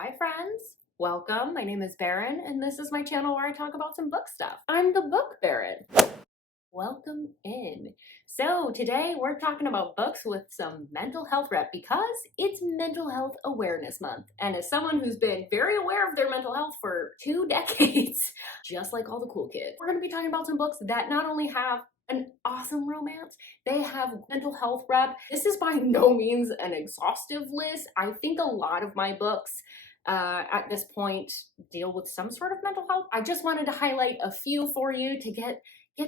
Hi friends, welcome. My name is Baron and this is my channel where I talk about some book stuff. I'm the Book Baron. Welcome in. So today we're talking about books with some mental health rep because it's Mental Health Awareness Month. And as someone who's been very aware of their mental health for 2 decades, just like all the cool kids, we're going to be talking about some books that not only have an awesome romance, they have mental health rep. This is by no means an exhaustive list. I think a lot of my books at this point deal with some sort of mental health. I just wanted to highlight a few for you to get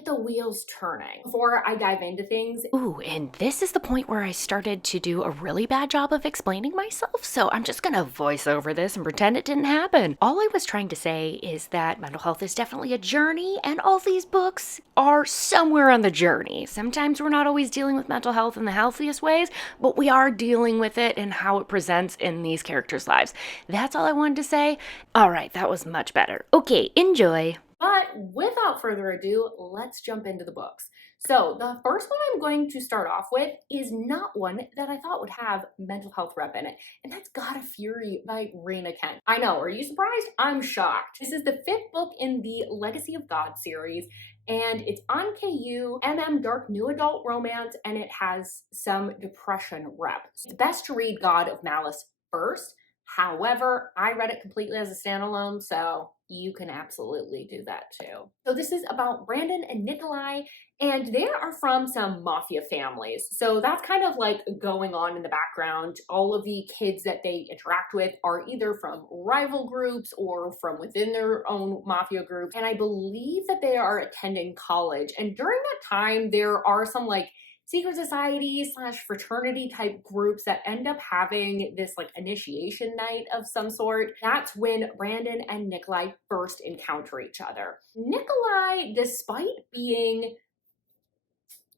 the wheels turning before I dive into things. Ooh, and this is the point where I started to do a really bad job of explaining myself, so I'm just gonna voice over this and pretend it didn't happen. All I was trying to say is that mental health is definitely a journey, and all these books are somewhere on the journey. Sometimes we're not always dealing with mental health in the healthiest ways, but we are dealing with it and how it presents in these characters' lives. That's all I wanted to say. All right, that was much better. Okay, enjoy. But without further ado, let's jump into the books. So the first one I'm going to start off with is not one that I thought would have mental health rep in it, and that's God of Fury by Raina Kent. I know, are you surprised? I'm shocked. This is the 5th book in the Legacy of God series, and it's on KU, Dark New Adult Romance, and it has some depression rep. It's best to read God of Malice first. However, I read it completely as a standalone, so you can absolutely do that too. So this is about Brandon and Nikolai, and they are from some mafia families. So that's kind of like going on in the background. All of the kids that they interact with are either from rival groups or from within their own mafia group. And I believe that they are attending college. And during that time, there are some like secret society / fraternity type groups that end up having this like initiation night of some sort. That's when Brandon and Nikolai first encounter each other. Nikolai, despite being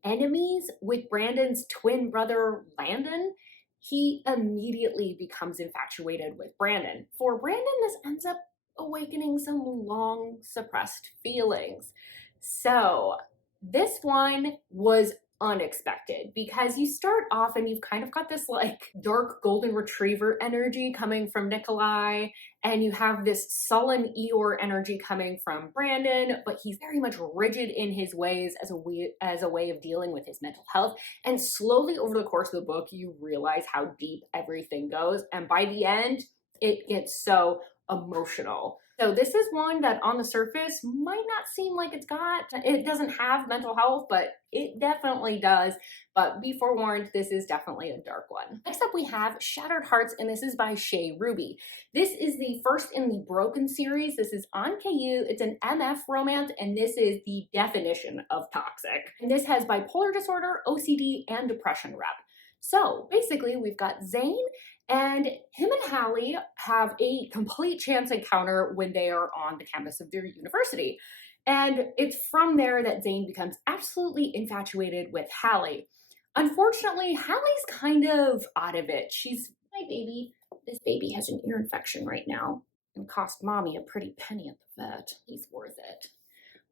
enemies with Brandon's twin brother Landon, he immediately becomes infatuated with Brandon. For Brandon, this ends up awakening some long suppressed feelings. So this one was unexpected because you start off and you've kind of got this like dark golden retriever energy coming from Nikolai, and you have this sullen Eeyore energy coming from Brandon, but he's very much rigid in his ways as a way of dealing with his mental health. And slowly over the course of the book, you realize how deep everything goes, and by the end, it gets so emotional. So this is one that on the surface might not seem like it doesn't have mental health, but it definitely does. But be forewarned, this is definitely a dark one. Next up we have Shattered Hearts, and this is by Shea Ruby. This is the first in the Broken series. This is on KU. It's an MF romance, and this is the definition of toxic. And this has bipolar disorder, OCD, and depression rep. So basically we've got Zane, and him and Hallie have a complete chance encounter when they are on the campus of their university. And it's from there that Zane becomes absolutely infatuated with Hallie. Unfortunately, Hallie's kind of out of it. She's, my baby, this baby has an ear infection right now and cost mommy a pretty penny at the vet. He's worth it.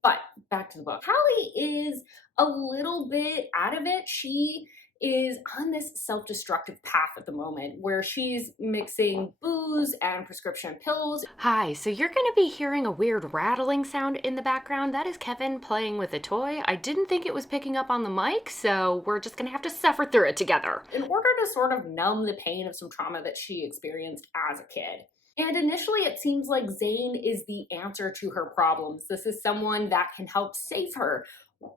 But back to the book. Hallie is a little bit out of it. She is on this self-destructive path at the moment where she's mixing booze and prescription pills. Hi, so you're going to be hearing a weird rattling sound in the background. That is Kevin playing with a toy. I didn't think it was picking up on the mic, so we're just going to have to suffer through it together. In order to sort of numb the pain of some trauma that she experienced as a kid. And initially it seems like Zane is the answer to her problems. This is someone that can help save her.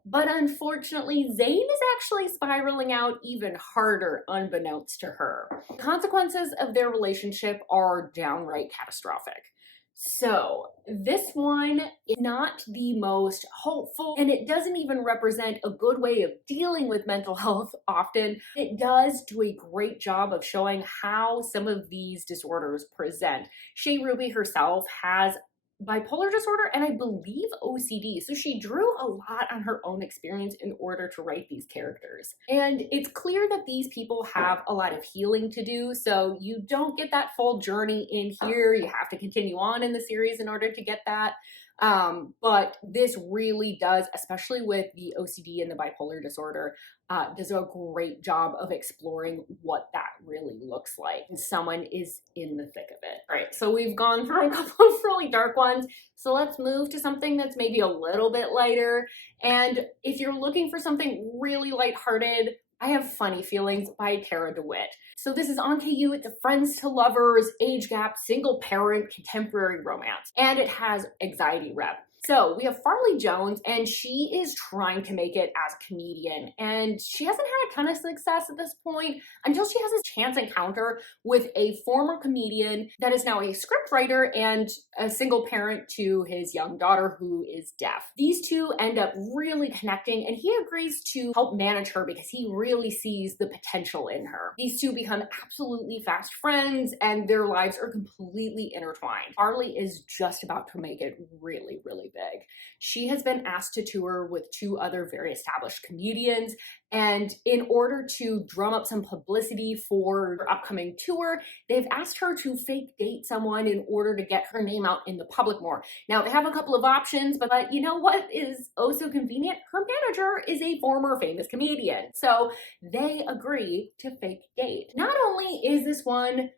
But unfortunately, Zane is actually spiraling out even harder unbeknownst to her. The consequences of their relationship are downright catastrophic. So this one is not the most hopeful, and it doesn't even represent a good way of dealing with mental health often. It does do a great job of showing how some of these disorders present. Shea Ruby herself has bipolar disorder and I believe OCD. So she drew a lot on her own experience in order to write these characters. And it's clear that these people have a lot of healing to do. So you don't get that full journey in here. You have to continue on in the series in order to get that. But this really does, especially with the OCD and the bipolar disorder, does a great job of exploring what that really looks like when someone is in the thick of it. All right, so we've gone through a couple of really dark ones. So let's move to something that's maybe a little bit lighter. And if you're looking for something really lighthearted, I Have Funny Feelings by Tara DeWitt. So this is on KU. It's a friends to lovers, age gap, single parent, contemporary romance. And it has anxiety rep. So we have Farley Jones, and she is trying to make it as a comedian. And she hasn't had a ton of success at this point until she has a chance encounter with a former comedian that is now a scriptwriter and a single parent to his young daughter who is deaf. These two end up really connecting, and he agrees to help manage her because he really sees the potential in her. These two become absolutely fast friends, and their lives are completely intertwined. Farley is just about to make it really, really big. She has been asked to tour with two other very established comedians, and in order to drum up some publicity for her upcoming tour, they've asked her to fake date someone in order to get her name out in the public more. Now, they have a couple of options, but you know what is oh so convenient? Her manager is a former famous comedian, so they agree to fake date. Not only is this one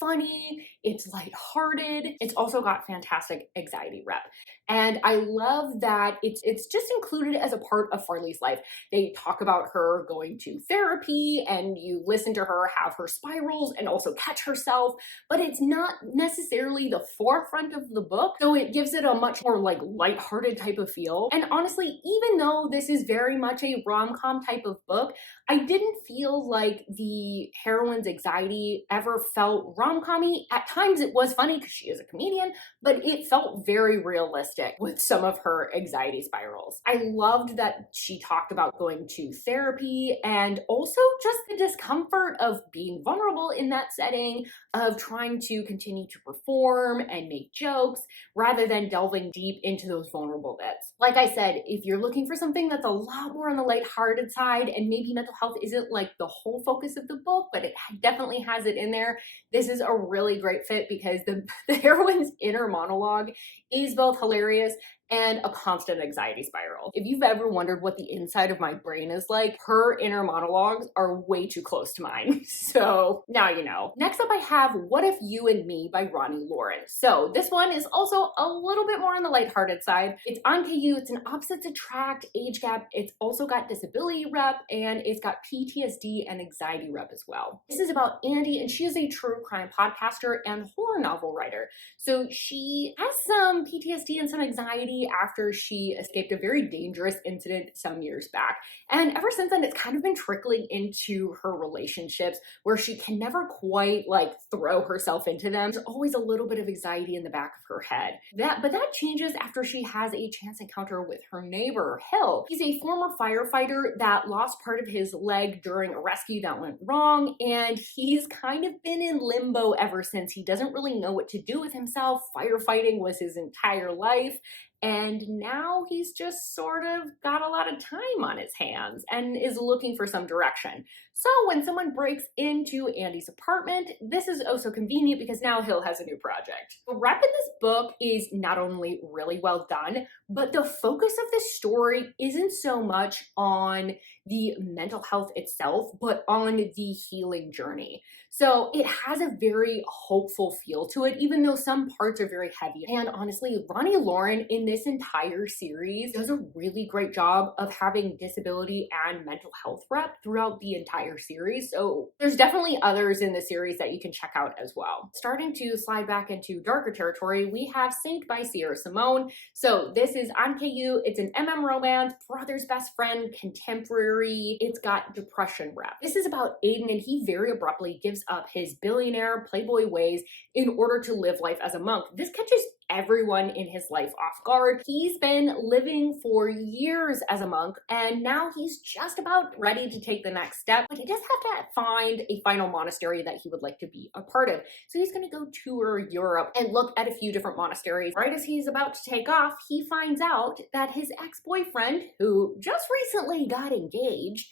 funny, it's lighthearted, it's also got fantastic anxiety rep. And I love that it's just included as a part of Farley's life. They talk about her going to therapy, and you listen to her have her spirals and also catch herself, but it's not necessarily the forefront of the book, so it gives it a much more like lighthearted type of feel. And honestly, even though this is very much a rom-com type of book, I didn't feel like the heroine's anxiety ever felt rom-com-y. At times it was funny because she is a comedian, but it felt very realistic with some of her anxiety spirals. I loved that she talked about going to therapy and also just the discomfort of being vulnerable in that setting, of trying to continue to perform and make jokes rather than delving deep into those vulnerable bits. Like I said, if you're looking for something that's a lot more on the lighthearted side and maybe mental health isn't like the whole focus of the book, but it definitely has it in there, this is a really great fit because the heroine's inner monologue is both hilarious and a constant anxiety spiral. If you've ever wondered what the inside of my brain is like, her inner monologues are way too close to mine. So now you know. Next up I have What If You and Me by Ronnie Lauren. So this one is also a little bit more on the lighthearted side. It's on KU, it's an opposites attract, age gap, it's also got disability rep, and it's got PTSD and anxiety rep as well. This is about Andy, and she is a true crime podcaster and horror novel writer. So she has some PTSD and some anxiety after she escaped a very dangerous incident some years back. And ever since then, it's kind of been trickling into her relationships where she can never quite like throw herself into them. There's always a little bit of anxiety in the back of her head. But that changes after she has a chance encounter with her neighbor, Hill. He's a former firefighter that lost part of his leg during a rescue that went wrong, and he's kind of been in limbo ever since. He doesn't really know what to do with himself. Firefighting was his entire life. And now he's just sort of got a lot of time on his hands and is looking for some direction. So when someone breaks into Andy's apartment, this is oh so convenient because now Hill has a new project. The rep in this book is not only really well done, but the focus of this story isn't so much on the mental health itself, but on the healing journey. So it has a very hopeful feel to it, even though some parts are very heavy. And honestly, Ronnie Lauren in this entire series does a really great job of having disability and mental health rep throughout the entire series. So there's definitely others in the series that you can check out as well. Starting to slide back into darker territory, we have Saint by Sierra Simone. So this is on KU. It's an romance, brother's best friend, contemporary. It's got depression rep. This is about Aiden, and he very abruptly gives up his billionaire playboy ways in order to live life as a monk. This catches everyone in his life off guard. He's been living for years as a monk, and now he's just about ready to take the next step, but he does have to find a final monastery that he would like to be a part of. So he's going to go tour Europe and look at a few different monasteries. Right as he's about to take off, he finds out that his ex-boyfriend, who just recently got engaged,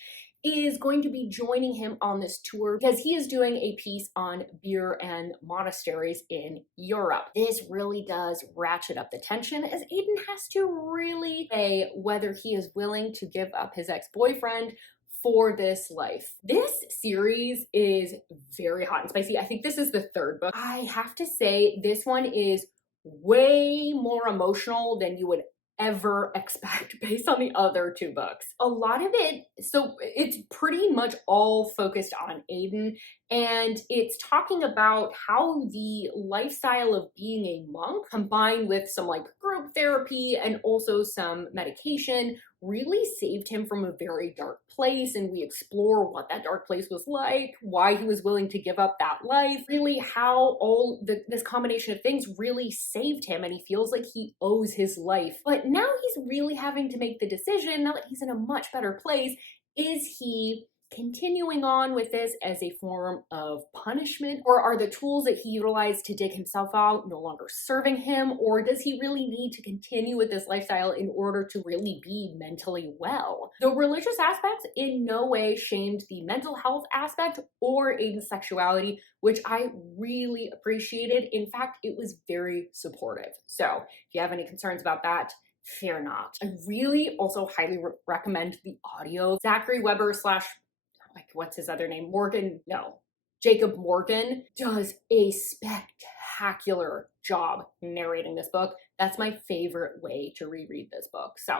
is going to be joining him on this tour because he is doing a piece on beer and monasteries in Europe. This really does ratchet up the tension as Aiden has to really weigh whether he is willing to give up his ex-boyfriend for this life. This series is very hot and spicy. I think this is the third book. I have to say this one is way more emotional than you would ever expect based on the other two books. A lot of it, so it's pretty much all focused on Aiden, and it's talking about how the lifestyle of being a monk combined with some like group therapy and also some medication really saved him from a very dark place, and we explore what that dark place was like, why he was willing to give up that life, really how this combination of things really saved him, and he feels like he owes his life. But now he's really having to make the decision, now that he's in a much better place, is he continuing on with this as a form of punishment, or are the tools that he utilized to dig himself out no longer serving him, or does he really need to continue with this lifestyle in order to really be mentally well? The religious aspects in no way shamed the mental health aspect or Aiden's sexuality, which I really appreciated. In fact, it was very supportive. So if you have any concerns about that, fear not. I really also highly recommend the audio. Zachary Weber slash, like, what's his other name? Jacob Morgan does a spectacular job narrating this book. That's my favorite way to reread this book. So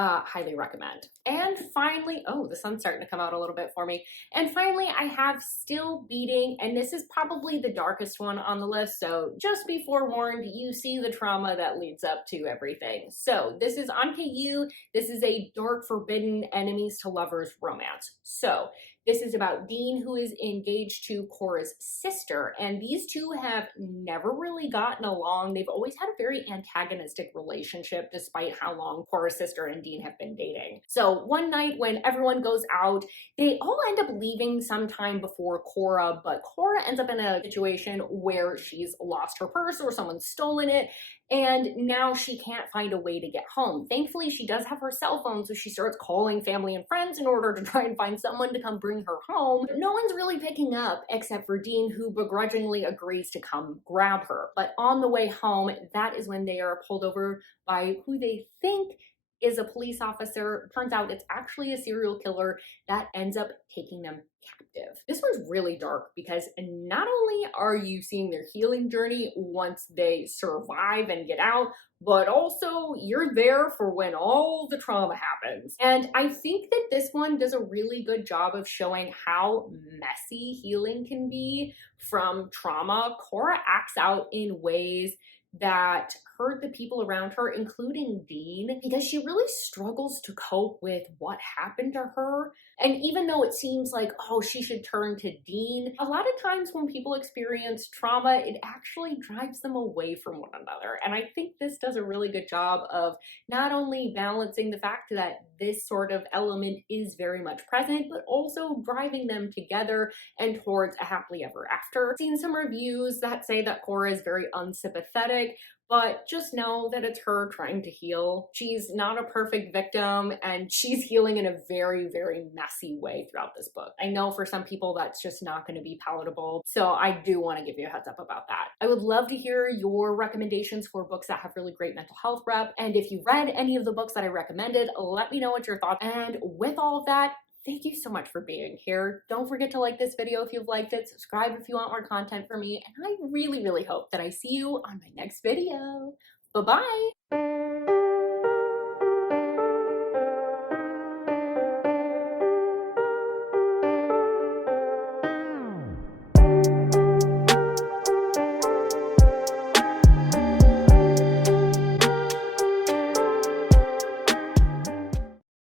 highly recommend. And finally, oh, the sun's starting to come out a little bit for me. And finally, I have Still Beating, and this is probably the darkest one on the list. So just be forewarned, you see the trauma that leads up to everything. So this is on KU. This is a dark, forbidden enemies to lovers romance. So this is about Dean, who is engaged to Cora's sister, and these two have never really gotten along. They've always had a very antagonistic relationship, despite how long Cora's sister and Dean have been dating. So one night when everyone goes out, they all end up leaving sometime before Cora, but Cora ends up in a situation where she's lost her purse or someone's stolen it, and now she can't find a way to get home. Thankfully, she does have her cell phone, so she starts calling family and friends in order to try and find someone to come bring her home. But no one's really picking up except for Dean, who begrudgingly agrees to come grab her. But on the way home, that is when they are pulled over by who they think is a police officer. Turns out it's actually a serial killer that ends up taking them captive. This one's really dark because not only are you seeing their healing journey once they survive and get out, but also you're there for when all the trauma happens. And I think that this one does a really good job of showing how messy healing can be from trauma. Cora acts out in ways that hurt the people around her, including Dean, because she really struggles to cope with what happened to her. And even though it seems like, oh, she should turn to Dean, a lot of times when people experience trauma, it actually drives them away from one another. And I think this does a really good job of not only balancing the fact that this sort of element is very much present, but also driving them together and towards a happily ever after. I've seen some reviews that say that Cora is very unsympathetic, but just know that it's her trying to heal. She's not a perfect victim, and she's healing in a very, very messy way throughout this book. I know for some people that's just not going to be palatable, so I do want to give you a heads up about that. I would love to hear your recommendations for books that have really great mental health rep, and if you read any of the books that I recommended, let me know what your thoughts. And with all of that, thank you so much for being here. Don't forget to like this video if you've liked it, subscribe if you want more content from me, and I really, really hope that I see you on my next video. Bye-bye!